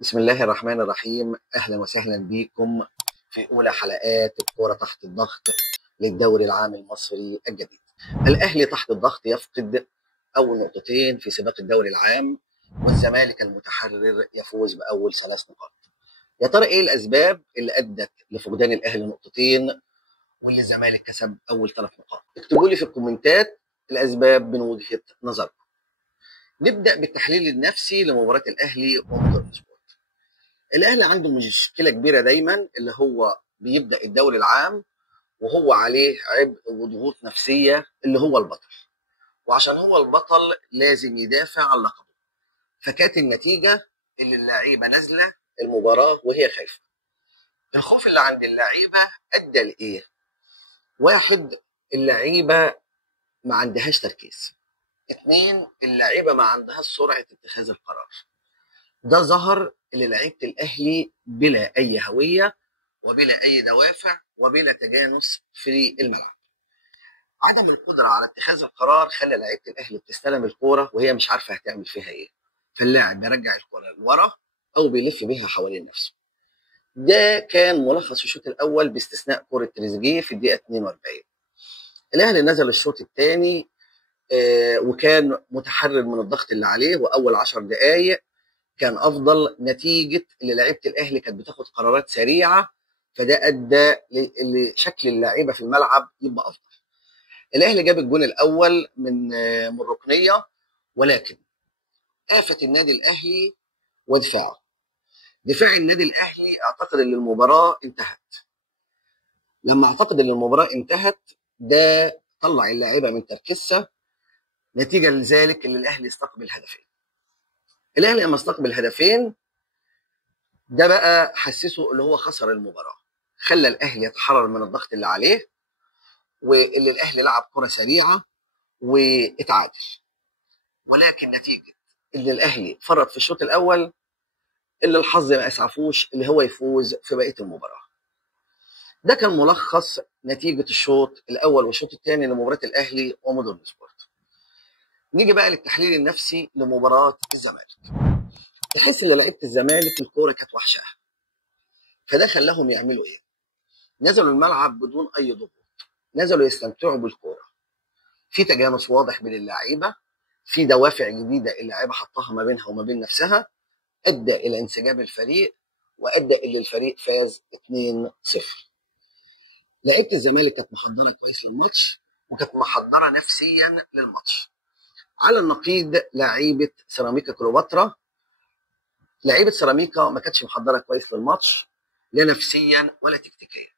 بسم الله الرحمن الرحيم. أهلا وسهلا بكم في أولى حلقات الكرة تحت الضغط للدوري العام المصري الجديد. الأهلي تحت الضغط يفقد أول نقطتين في سباق الدوري العام، والزمالك المتحرر يفوز بأول 3 نقاط. يا ترى إيه الأسباب اللي أدت لفقدان الأهلي نقطتين واللي الزمالك كسب أول 3 نقاط؟ اكتبوا لي في الكومنتات الأسباب من وجهة نظركم. نبدأ بالتحليل النفسي لمباراة الأهلي ومودرن سبورت. الاهلي عنده مشكله كبيره دايما، اللي هو بيبدا الدوري العام وهو عليه عبء وضغوط نفسيه، اللي هو البطل، وعشان هو البطل لازم يدافع عن لقبه. فكانت النتيجه ان اللعيبه نازله المباراه وهي خايفه. الخوف اللي عند اللعيبه ادى لايه؟ واحد، اللعيبه ما عندهاش تركيز. اتنين، اللعيبه ما عندهاش سرعه اتخاذ القرار. ده ظهر للعيبه الاهلي بلا اي هويه وبلا اي دوافع وبلا تجانس في الملعب. عدم القدره على اتخاذ القرار خلى لعيبه الاهلي بتستلم الكوره وهي مش عارفه هتعمل فيها ايه، فاللاعب بيرجع الكوره لورا او بيلف بيها حوالين نفسه. ده كان ملخص الشوط الاول باستثناء كوره تريزيجيه في الدقيقه 42. الاهلي نزل الشوط الثاني وكان متحرر من الضغط اللي عليه، واول 10 دقائق كان افضل، نتيجه ان لعيبه الاهلي كانت بتاخد قرارات سريعه، فده ادى لشكل اللعيبه في الملعب يبقى افضل. الاهلي جاب الجون الاول من ركنيه، ولكن آفة النادي الاهلي ودفاعه. دفاع النادي الاهلي اعتقد ان المباراه انتهت. لما اعتقد ان المباراه انتهت، ده طلع اللعيبه من تركيزها، نتيجه لذلك ان الاهلي استقبل هدفين. الاهلي لما استقبل هدفين، ده بقى حسسه اللي هو خسر المباراه، خلى الاهلي يتحرر من الضغط اللي عليه، واللي الاهلي لعب كره سريعه واتعادل. ولكن نتيجه ان الاهلي فرط في الشوط الاول، اللي الحظ ما اسعفوش اللي هو يفوز في بقيه المباراه. ده كان ملخص نتيجه الشوط الاول والشوط الثاني لمباراه الاهلي ومودرن سبورت. نيجي بقى للتحليل النفسي لمباراه الزمالك. تحس ان لعيبه الزمالك الكوره كانت وحشها، فده خلاهم يعملوا ايه؟ نزلوا الملعب بدون اي ضغوط، نزلوا يستمتعوا بالكوره، في تجانس واضح بين اللعيبه، في دوافع جديده اللعيبه حطها ما بينها وما بين نفسها، ادى الى انسجام الفريق وادى الى الفريق فاز 2-0. لعيبه الزمالك كانت محضره كويس للماتش، وكانت محضره نفسيا للماتش. على النقيض لعيبه سيراميكا كليوباترا، لعيبه سيراميكا ما كانتش محضره كويس للماتش، لا نفسيا ولا تكتيكيا.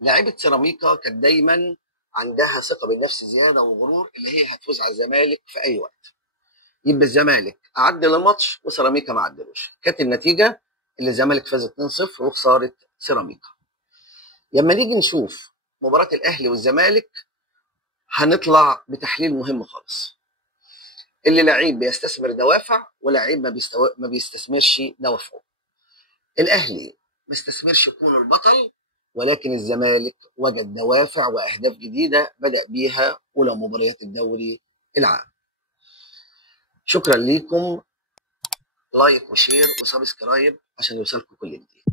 لعيبه سيراميكا كانت دايما عندها ثقه بالنفس زياده وغرور، اللي هي هتفوز على الزمالك في اي وقت. يبقى الزمالك عدل الماتش وسيراميكا ما عدلوش، كانت النتيجه اللي الزمالك فاز 2-0 وخساره سيراميكا. لما نيجي نشوف مباراه الاهلي والزمالك، هنطلع بتحليل مهم خالص. اللي لعيب بيستثمر دوافع ولعيب ما بيستثمرش دوافعه. الاهلي ما استثمرش كون البطل، ولكن الزمالك وجد دوافع واهداف جديده بدا بيها اولى مباريات الدوري العام. شكرا ليكم، لايك وشير وسبسكرايب عشان يوصلكم كل جديد.